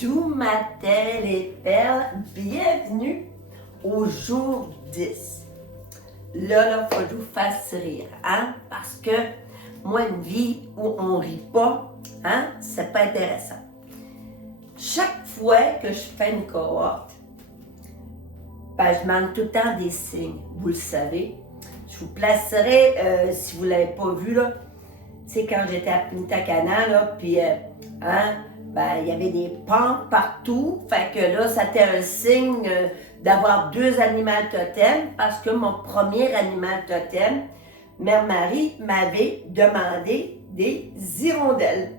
Doux matin les perles, bienvenue au jour 10. Là, faut que je vous fasse rire, hein? Parce que moi, une vie où on rit pas, hein, c'est pas intéressant. Chaque fois que je fais une cohorte, ben, je demande tout le temps des signes, vous le savez. Je vous placerai, si vous ne l'avez pas vu, là, tu sais, quand j'étais à Punta Cana, là, puis, ben, il y avait des pans partout, fait que là, c'était un signe d'avoir 2 animaux totems, parce que mon premier animal totem, Mère Marie m'avait demandé des hirondelles,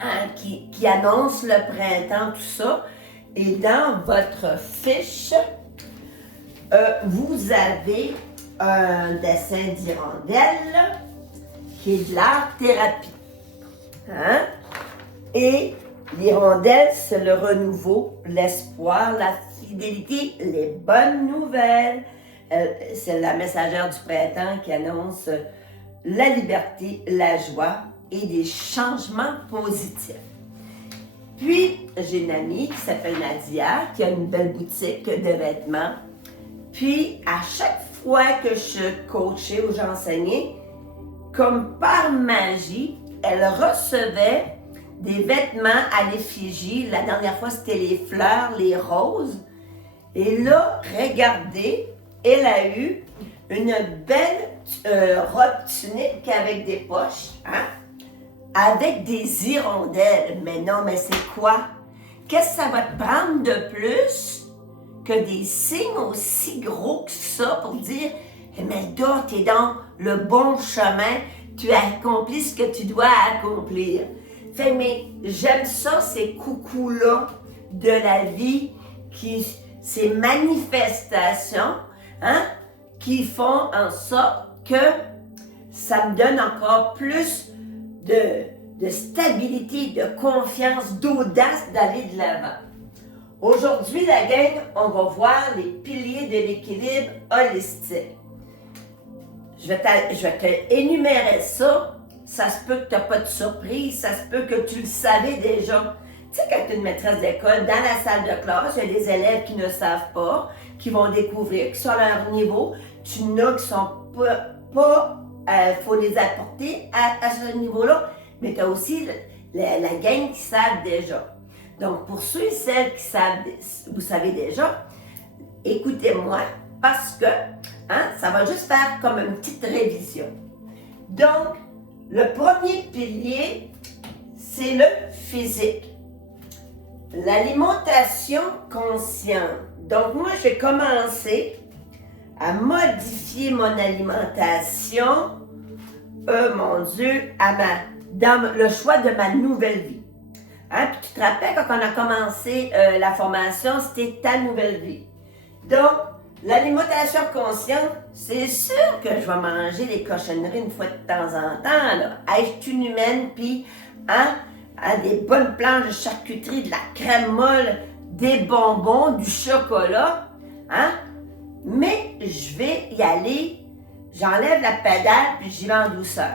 hein, qui annoncent le printemps, tout ça. Et dans votre fiche, vous avez un dessin d'hirondelle qui est de l'art-thérapie. Hein? Et l'hirondelle, c'est le renouveau, l'espoir, la fidélité, les bonnes nouvelles. C'est la messagère du printemps qui annonce la liberté, la joie et des changements positifs. Puis, j'ai une amie qui s'appelle Nadia, qui a une belle boutique de vêtements. Puis, à chaque fois que je coachais ou j'enseignais, comme par magie, elle recevait des vêtements à l'effigie. La dernière fois, c'était les fleurs, les roses. Et là, regardez, elle a eu une belle robe tunique avec des poches, hein? Avec des hirondelles. Mais non, mais c'est quoi? Qu'est-ce que ça va te prendre de plus que des signes aussi gros que ça pour dire « Imelda, t'es dans le bon chemin, tu as accompli ce que tu dois accomplir. » Fait, mais j'aime ça, ces coucous-là de la vie, ces manifestations, hein, qui font en sorte que ça me donne encore plus de stabilité, de confiance, d'audace d'aller de l'avant. Aujourd'hui, la gang, on va voir les piliers de l'équilibre holistique. Je vais te énumérer ça. Ça se peut que tu n'as pas de surprise, ça se peut que tu le savais déjà. Tu sais, quand tu es une maîtresse d'école, dans la salle de classe, il y a des élèves qui ne savent pas, qui vont découvrir, qui sont à leur niveau. Tu en as qui sont pas faut les apporter à ce niveau-là, mais tu as aussi la gang qui savent déjà. Donc, pour ceux et celles qui savent, vous savez déjà, écoutez-moi parce que ça va juste faire comme une petite révision. Donc, le premier pilier, c'est le physique. L'alimentation consciente. Donc, moi, j'ai commencé à modifier mon alimentation, mon Dieu, dans le choix de ma nouvelle vie. Hein? Puis tu te rappelles, quand on a commencé la formation, c'était ta nouvelle vie. Donc, l'alimentation consciente, c'est sûr que je vais manger des cochonneries une fois de temps en temps, là. Être une humaine, puis des bonnes planches de charcuterie, de la crème molle, des bonbons, du chocolat, hein? Mais je vais y aller, j'enlève la pédale, puis j'y vais en douceur.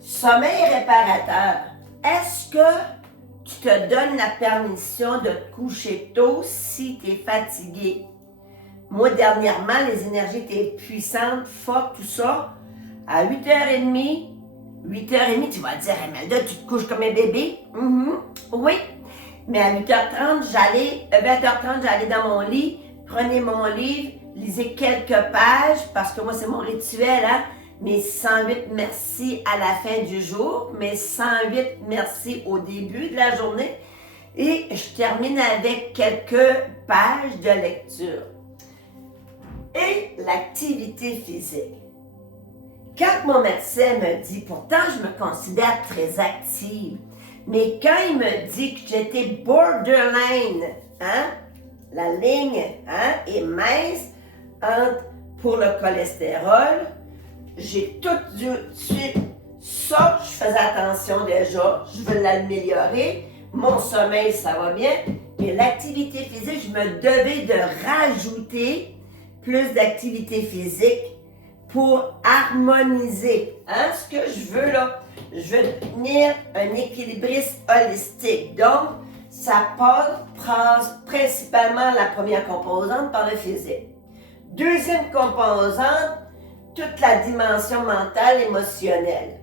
Sommeil réparateur. Est-ce que tu te donnes la permission de te coucher tôt si tu es fatigué? Moi, dernièrement, les énergies étaient puissantes, fortes, tout ça. À 8h30, tu vas dire, « Imelda, tu te couches comme un bébé? » Oui. Mais à 20h30, j'allais dans mon lit, prenez mon livre, lisez quelques pages, parce que moi, c'est mon rituel, hein? Mes 108 merci à la fin du jour, mes 108 merci au début de la journée, et je termine avec quelques pages de lecture. Et l'activité physique. Quand mon médecin me dit, pourtant je me considère très active, mais quand il me dit que j'étais borderline, la ligne est mince pour le cholestérol, j'ai tout de suite ça, je faisais attention déjà, je veux l'améliorer, mon sommeil ça va bien, mais l'activité physique, je me devais de rajouter plus d'activité physique pour harmoniser ce que je veux là. je veux devenir un équilibriste holistique. Donc, ça passe principalement la première composante par le physique. Deuxième composante, toute la dimension mentale, émotionnelle.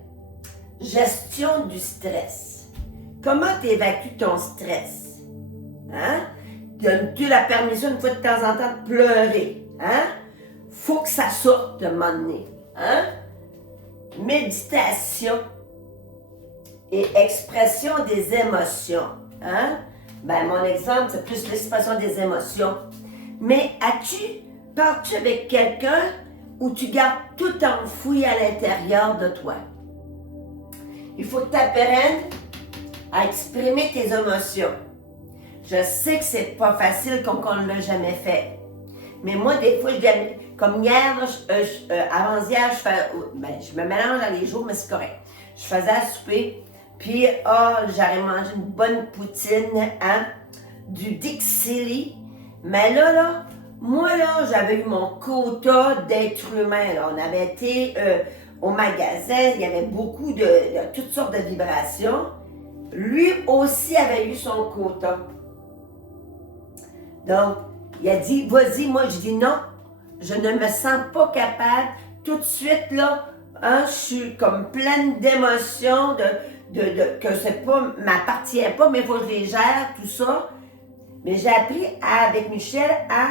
Gestion du stress. Comment tu évacues ton stress? Hein? Donnes-tu la permission une fois de temps en temps de pleurer? Hein? Faut que ça sorte de un moment donné. Hein? Méditation et expression des émotions. Hein? Ben, mon exemple, c'est plus l'expression des émotions. Mais parles-tu avec quelqu'un où tu gardes tout enfoui à l'intérieur de toi? Il faut que tu apprennes à exprimer tes émotions. Je sais que c'est pas facile comme on ne l'a jamais fait. Mais moi, des fois, comme hier, avant-hier, je me mélange dans les jours, mais c'est correct. Je faisais à souper, puis j'aurais mangé une bonne poutine, hein, du Dixili. Mais là, moi, j'avais eu mon quota d'êtres humains. Là. On avait été au magasin, il y avait beaucoup de toutes sortes de vibrations. Lui aussi avait eu son quota. Donc, il a dit, vas-y, moi, je dis non, je ne me sens pas capable. Tout de suite, là, hein, je suis comme pleine d'émotions, que c'est pas, m'appartient pas, mais il faut que je les gère, tout ça. Mais j'ai appris avec Michel à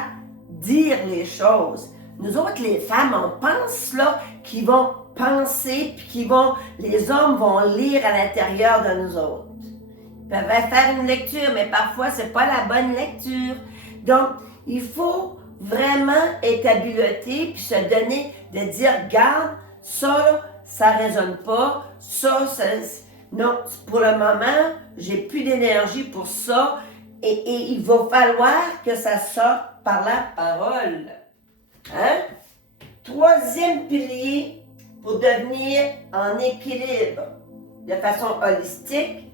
dire les choses. Nous autres, les femmes, on pense, là, qu'ils vont penser, puis les hommes vont lire à l'intérieur de nous autres. Ils peuvent faire une lecture, mais parfois, c'est pas la bonne lecture. Donc, il faut vraiment être habileté puis se donner de dire, regarde, ça résonne pas, non, pour le moment, j'ai plus d'énergie pour ça et il va falloir que ça sorte par la parole. Hein? Troisième pilier pour devenir en équilibre de façon holistique,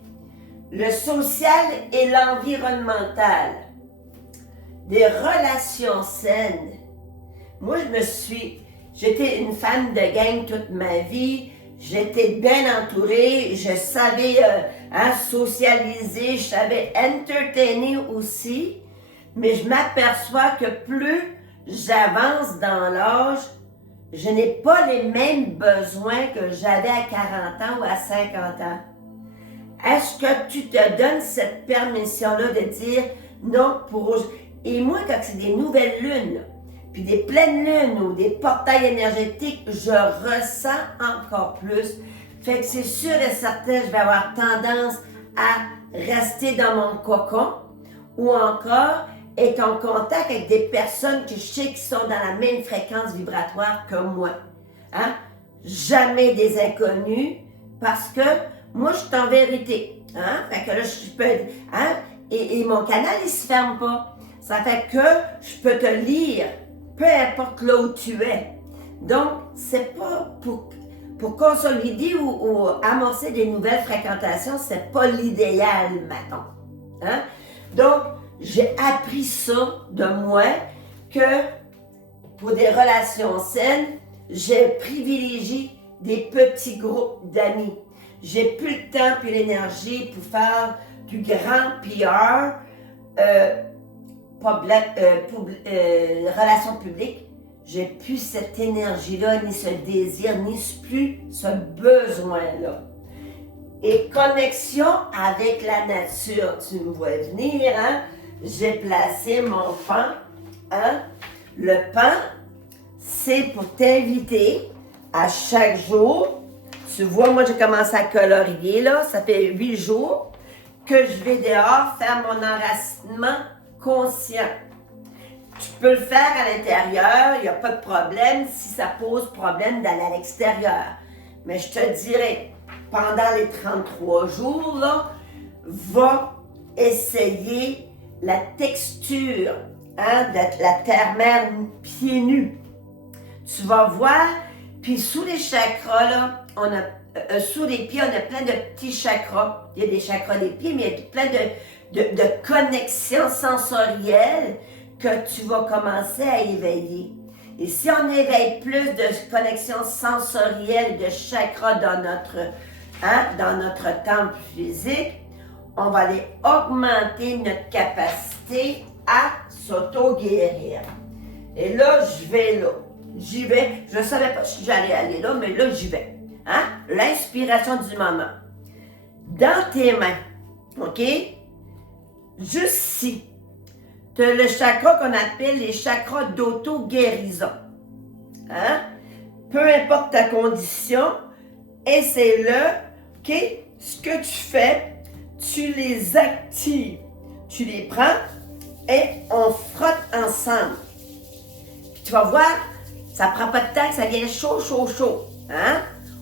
le social et l'environnemental. Des relations saines. Moi, j'étais une femme de gang toute ma vie. J'étais bien entourée. Je savais socialiser. Je savais entertainer aussi. Mais je m'aperçois que plus j'avance dans l'âge, je n'ai pas les mêmes besoins que j'avais à 40 ans ou à 50 ans. Est-ce que tu te donnes cette permission-là de dire non pour... Et moi, quand c'est des nouvelles lunes, puis des pleines lunes ou des portails énergétiques, je ressens encore plus. Fait que c'est sûr et certain, je vais avoir tendance à rester dans mon cocon ou encore être en contact avec des personnes que je sais qui sont dans la même fréquence vibratoire que moi. Hein? Jamais des inconnus parce que moi, je suis en vérité. Hein? Fait que là, je peux... Hein? Et mon canal, il se ferme pas. Ça fait que je peux te lire, peu importe là où tu es. Donc, c'est pas pour consolider ou amorcer des nouvelles fréquentations, c'est pas l'idéal, mettons. Hein? Donc, j'ai appris ça de moi que pour des relations saines, j'ai privilégié des petits groupes d'amis. J'ai plus le temps puis l'énergie pour faire du grand PR, relations publiques. J'ai plus cette énergie-là, ni ce désir, ni plus ce besoin-là. Et connexion avec la nature, tu me vois venir, hein? J'ai placé mon pan, hein? Le pan, c'est pour t'inviter à chaque jour. Tu vois, moi, j'ai commencé à colorier, là. Ça fait 8 jours que je vais dehors faire mon enracinement conscient. Tu peux le faire à l'intérieur, il n'y a pas de problème si ça pose problème d'aller à l'extérieur. Mais je te dirais, pendant les 33 jours, là, va essayer la texture, hein, de la terre-mère pieds nus. Tu vas voir, puis sous les chakras, là, sous les pieds, on a plein de petits chakras. Il y a des chakras des pieds, mais il y a plein de connexions sensorielles que tu vas commencer à éveiller. Et si on éveille plus de connexions sensorielles, de chakras dans notre dans notre temple physique, on va aller augmenter notre capacité à s'auto-guérir. Et là, je vais là. J'y vais. Je ne savais pas si j'allais aller là, mais là, j'y vais. L'inspiration du moment. Dans tes mains, OK? Juste ici, tu as le chakra qu'on appelle les chakras d'auto-guérison. Peu importe ta condition, essaie-le, OK? Ce que tu fais, tu les actives. Tu les prends et on frotte ensemble. Puis tu vas voir, ça ne prend pas de temps que ça vient chaud, chaud, chaud.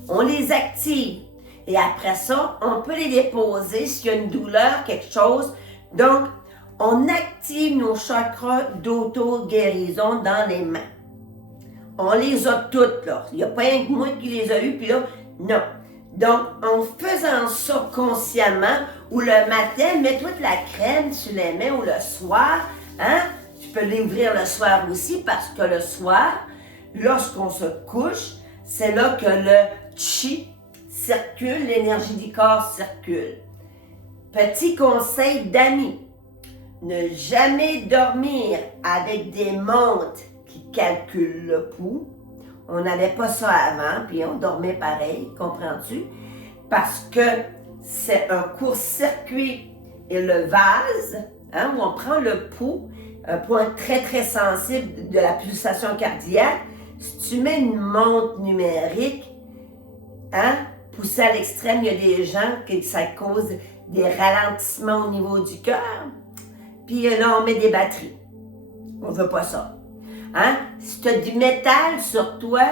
On les active. Et après ça, on peut les déposer s'il y a une douleur, quelque chose. Donc, on active nos chakras d'auto-guérison dans les mains. On les a toutes, là. Il n'y a pas un que moi qui les a eues, puis là, non. Donc, en faisant ça consciemment, ou le matin, mets-toi de la crème sur les mains, ou le soir, tu peux l'ouvrir le soir aussi, parce que le soir, lorsqu'on se couche, c'est là que le chi circule, l'énergie du corps circule. Petit conseil d'amis, ne jamais dormir avec des montres qui calculent le pouls. On n'avait pas ça avant, puis on dormait pareil, comprends-tu? Parce que c'est un court-circuit et le vase, où on prend le pouls, un point très très sensible de la pulsation cardiaque. Si tu mets une montre numérique, poussée à l'extrême, il y a des gens que ça cause des ralentissements au niveau du cœur. Puis là, on met des batteries. On ne veut pas ça. Si tu as du métal sur toi,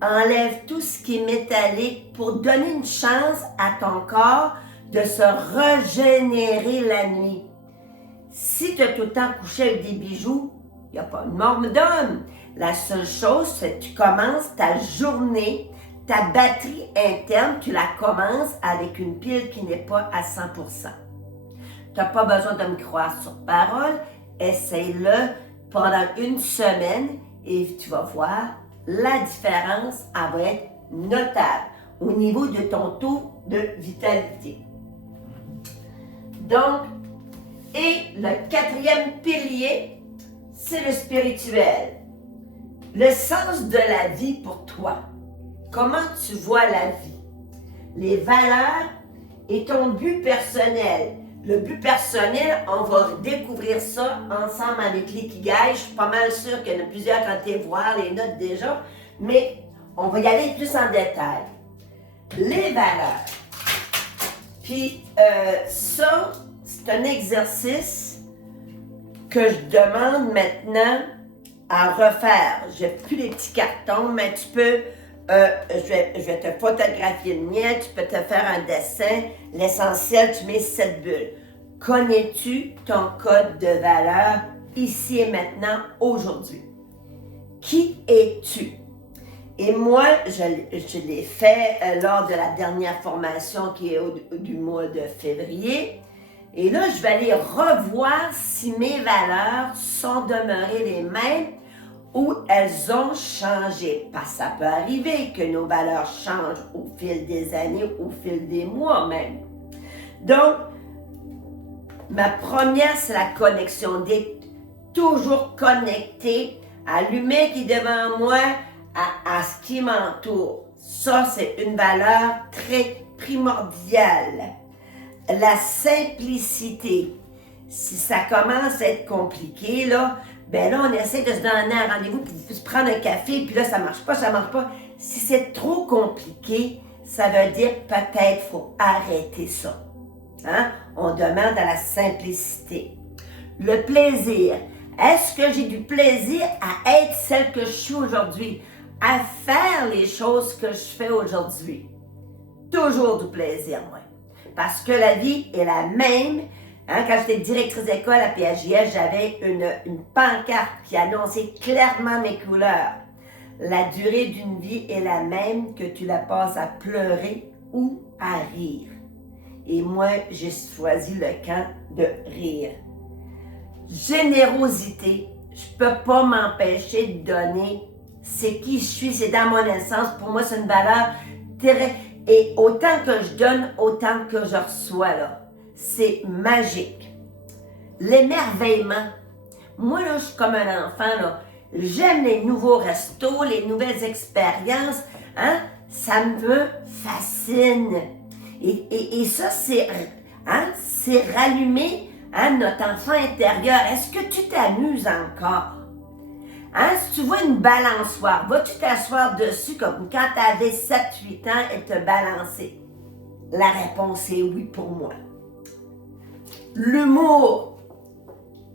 enlève tout ce qui est métallique pour donner une chance à ton corps de se régénérer la nuit. Si tu as tout le temps couché avec des bijoux, il n'y a pas de norme d'homme. La seule chose, c'est que tu commences ta journée, ta batterie interne, tu la commences avec une pile qui n'est pas à 100%. Tu n'as pas besoin de me croire sur parole. Essaye-le pendant une semaine et tu vas voir, la différence, elle va être notable au niveau de ton taux de vitalité. Donc, et le quatrième pilier, c'est le spirituel. Le sens de la vie pour toi. Comment tu vois la vie? Les valeurs et ton but personnel. Le but personnel, on va découvrir ça ensemble avec l'Ikigai. Je suis pas mal sûre qu'il y en a plusieurs qui ont été voir les notes déjà, mais on va y aller plus en détail. Les valeurs. Puis ça, c'est un exercice que je demande maintenant à refaire. J'ai plus les petits cartons, mais tu peux, je vais te photographier le mien, tu peux te faire un dessin. L'essentiel, tu mets 7 bulles. Connais-tu ton code de valeur ici et maintenant, aujourd'hui? Qui es-tu? Et moi, je l'ai fait lors de la dernière formation qui est du mois de février. Et là, je vais aller revoir si mes valeurs sont demeurées les mêmes ou elles ont changé. Parce que ça peut arriver que nos valeurs changent au fil des années, au fil des mois même. Donc, ma première, c'est la connexion, d'être toujours connecté à l'humain qui est devant moi, à ce qui m'entoure. Ça, c'est une valeur très primordiale. La simplicité. Si ça commence à être compliqué, là, ben là, on essaie de se donner un rendez-vous pour se prendre un café, puis là, ça marche pas. Si c'est trop compliqué, ça veut dire peut-être qu'il faut arrêter ça. On demande à la simplicité. Le plaisir. Est-ce que j'ai du plaisir à être celle que je suis aujourd'hui? À faire les choses que je fais aujourd'hui? Toujours du plaisir, moi. Parce que la vie est la même. Quand j'étais directrice d'école à PHJS, j'avais une pancarte qui annonçait clairement mes couleurs. La durée d'une vie est la même, que tu la passes à pleurer ou à rire. Et moi, j'ai choisi le camp de rire. Générosité. Je ne peux pas m'empêcher de donner. C'est qui je suis, c'est dans mon essence. Pour moi, c'est une valeur Et autant que je donne, autant que je reçois, là. C'est magique. L'émerveillement. Moi, là, je suis comme un enfant, là. J'aime les nouveaux restos, les nouvelles expériences. Hein? Ça me fascine. Et ça, c'est rallumer notre enfant intérieur. Est-ce que tu t'amuses encore? Hein? Si tu vois une balançoire, vas-tu t'asseoir dessus comme quand tu avais 7-8 ans et te balancer? La réponse est oui pour moi. L'humour.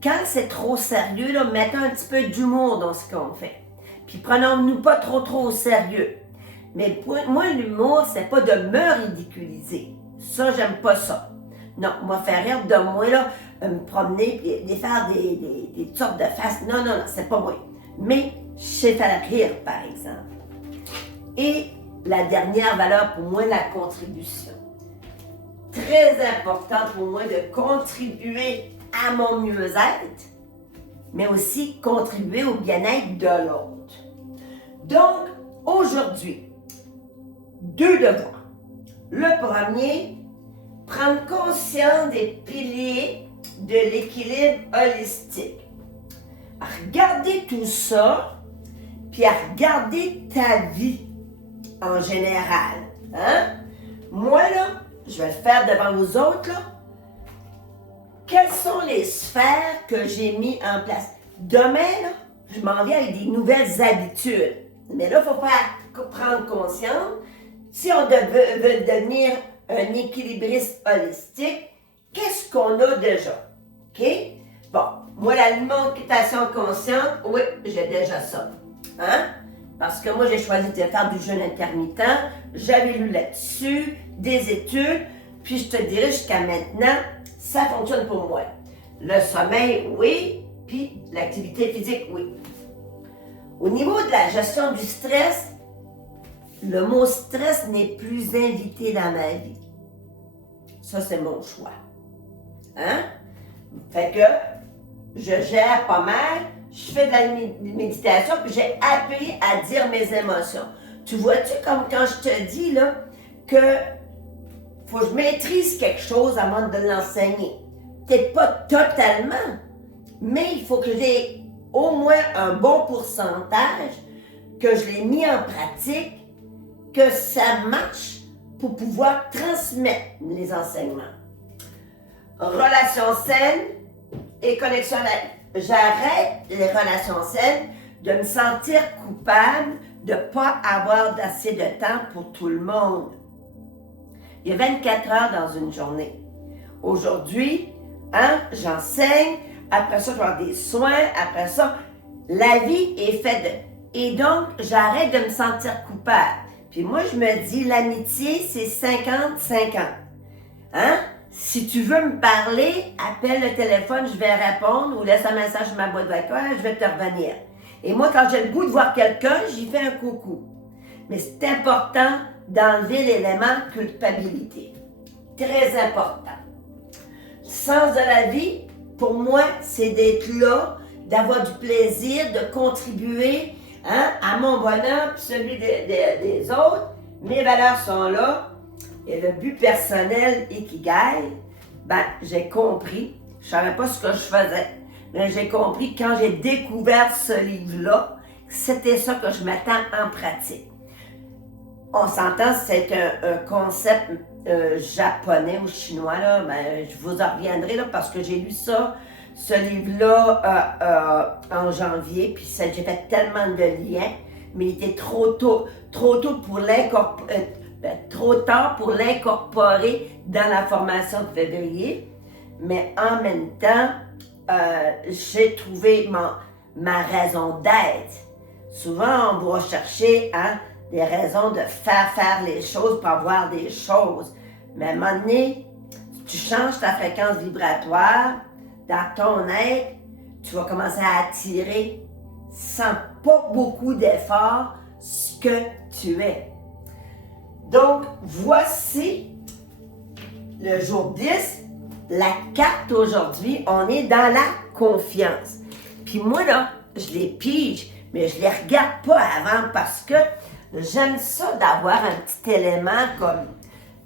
Quand c'est trop sérieux, là, mettons un petit peu d'humour dans ce qu'on fait. Puis prenons-nous pas trop au sérieux. Mais pour moi, l'humour, c'est pas de me ridiculiser. Ça, j'aime pas ça. Non, moi, faire rire de moi, là, me promener, puis faire des sortes de faces. Non, c'est pas moi. Mais je sais faire rire, par exemple. Et la dernière valeur pour moi, la contribution. Très important pour moi de contribuer à mon mieux-être, mais aussi contribuer au bien-être de l'autre. Donc, aujourd'hui, 2 devoirs. Le premier, prendre conscience des piliers de l'équilibre holistique. À regarder tout ça, puis à regarder ta vie en général. Hein? Moi, là, je vais le faire devant vous autres, là. Quelles sont les sphères que j'ai mis en place? Demain, là, je m'en viens avec des nouvelles habitudes. Mais là, il faut prendre conscience. Si on veut devenir un équilibriste holistique, qu'est-ce qu'on a déjà? OK? Bon, moi, l'alimentation consciente, oui, j'ai déjà ça. Hein? Parce que moi, j'ai choisi de faire du jeûne intermittent. J'avais lu là-dessus des études. Puis je te dirais, jusqu'à maintenant, ça fonctionne pour moi. Le sommeil, oui. Puis l'activité physique, oui. Au niveau de la gestion du stress, le mot stress n'est plus invité dans ma vie. Ça, c'est mon choix. Hein? Fait que je gère pas mal, je fais de la méditation, puis j'ai appris à dire mes émotions. Tu vois-tu, comme quand je te dis là, que faut que je maîtrise quelque chose avant de l'enseigner. Peut-être pas totalement, mais il faut que j'ai au moins un bon pourcentage, que je l'ai mis en pratique, que ça marche pour pouvoir transmettre les enseignements. Relations saines et connexion avec. J'arrête les relations saines de me sentir coupable de ne pas avoir assez de temps pour tout le monde. Il y a 24 heures dans une journée. Aujourd'hui, j'enseigne, après ça, je vais avoir des soins, après ça, la vie est faite de... Et donc, j'arrête de me sentir coupable. Puis moi, je me dis, l'amitié, c'est 50-50. Hein? Si tu veux me parler, appelle le téléphone, je vais répondre, ou laisse un message sur ma boîte vocale, je vais te revenir. Et moi, quand j'ai le goût de voir quelqu'un, j'y fais un coucou. Mais c'est important d'enlever l'élément culpabilité. Très important. Le sens de la vie, pour moi, c'est d'être là, d'avoir du plaisir, de contribuer à mon bonheur et celui des autres. Mes valeurs sont là. Et le but personnel ikigai, j'ai compris. Je ne savais pas ce que je faisais. Mais j'ai compris quand j'ai découvert ce livre-là, c'était ça que je mettais en pratique. On s'entend, c'est un concept japonais ou chinois, là, je vous en reviendrai là, parce que j'ai lu ça, ce livre-là en janvier, puis j'ai fait tellement de liens, mais il était trop tard pour l'incorporer dans la formation de février, mais en même temps, j'ai trouvé ma raison d'être. Souvent, on va chercher des raisons de faire les choses pour avoir des choses. Mais à un moment donné, si tu changes ta fréquence vibratoire dans ton être, tu vas commencer à attirer sans pas beaucoup d'efforts ce que tu es. Donc, voici le jour 10, la carte aujourd'hui, on est dans la confiance. Puis moi, là, je les pige, mais je les regarde pas avant parce que j'aime ça d'avoir un petit élément comme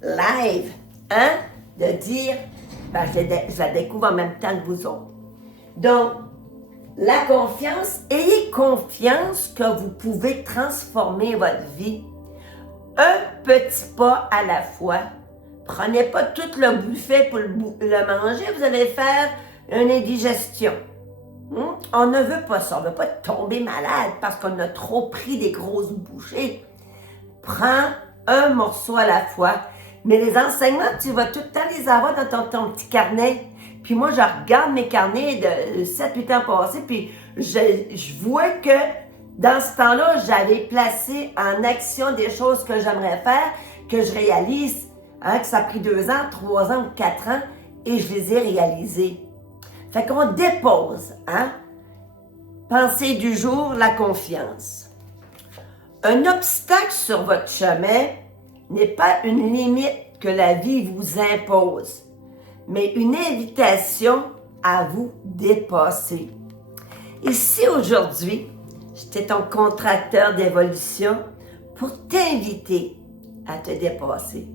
live, hein? De dire, ben, je la découvre en même temps que vous autres. Donc, la confiance, ayez confiance que vous pouvez transformer votre vie un petit pas à la fois. Prenez pas tout le buffet pour le manger, vous allez faire une indigestion. On ne veut pas ça, on ne veut pas tomber malade parce qu'on a trop pris des grosses bouchées. Prends un morceau à la fois. Mais les enseignements, tu vas tout le temps les avoir dans ton petit carnet. Puis moi, je regarde mes carnets de 7-8 ans passés, puis je vois que dans ce temps-là, j'avais placé en action des choses que j'aimerais faire, que je réalise, hein, que ça a pris 2 ans, 3 ans ou 4 ans, et je les ai réalisées. Fait qu'on dépose, hein? Pensée du jour, la confiance. Un obstacle sur votre chemin n'est pas une limite que la vie vous impose, mais une invitation à vous dépasser. Et si aujourd'hui, j'étais ton contracteur d'évolution pour t'inviter à te dépasser.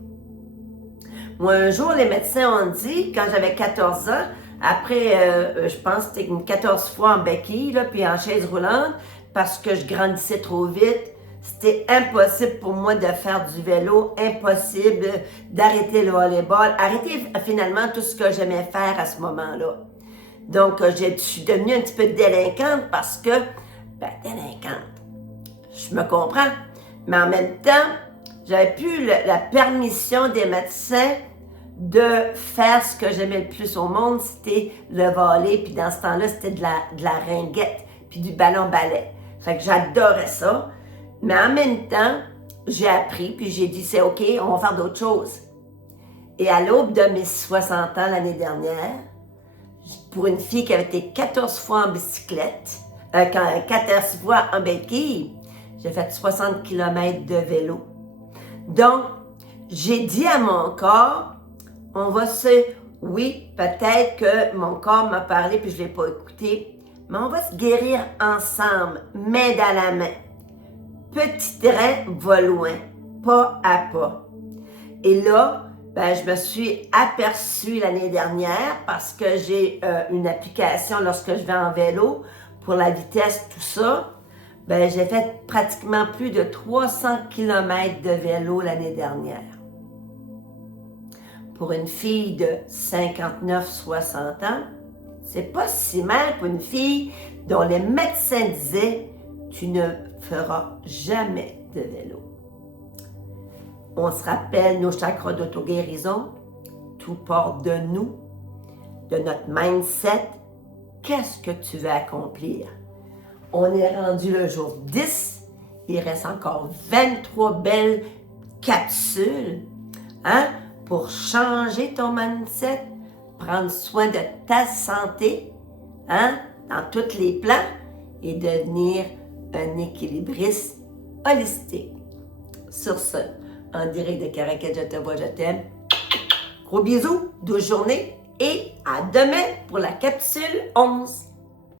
Moi, un jour, les médecins ont dit, quand j'avais 14 ans, après, je pense que c'était 14 fois en béquille, là, puis en chaise roulante, parce que je grandissais trop vite. C'était impossible pour moi de faire du vélo, impossible d'arrêter le volleyball, arrêter finalement tout ce que j'aimais faire à ce moment-là. Donc, je suis devenue un petit peu délinquante parce que, délinquante, je me comprends, mais en même temps, j'avais plus la permission des médecins de faire ce que j'aimais le plus au monde, c'était le volley, puis dans ce temps-là, c'était de la ringuette, puis du ballon-ballet. Fait que j'adorais ça. Mais en même temps, j'ai appris, puis j'ai dit, c'est OK, on va faire d'autres choses. Et à l'aube de mes 60 ans l'année dernière, pour une fille qui avait été 14 fois en bicyclette, 14 fois en béquille, j'ai fait 60 km de vélo. Donc, j'ai dit à mon corps, oui, peut-être que mon corps m'a parlé puis je ne l'ai pas écouté, mais on va se guérir ensemble, main dans la main. Petit train va loin, pas à pas. Et là, je me suis aperçue l'année dernière parce que j'ai une application lorsque je vais en vélo pour la vitesse, tout ça. J'ai fait pratiquement plus de 300 km de vélo l'année dernière. Pour une fille de 59-60 ans, c'est pas si mal pour une fille dont les médecins disaient « tu ne feras jamais de vélo ». On se rappelle nos chakras d'auto-guérison, tout part de nous, de notre mindset. Qu'est-ce que tu veux accomplir? On est rendu le jour 10, il reste encore 23 belles capsules, hein, pour changer ton mindset, prendre soin de ta santé, hein, dans tous les plans et devenir un équilibriste holistique. Sur ce, en direct de Caracal, je te vois, je t'aime. Gros bisous, douce journée et à demain pour la capsule 11.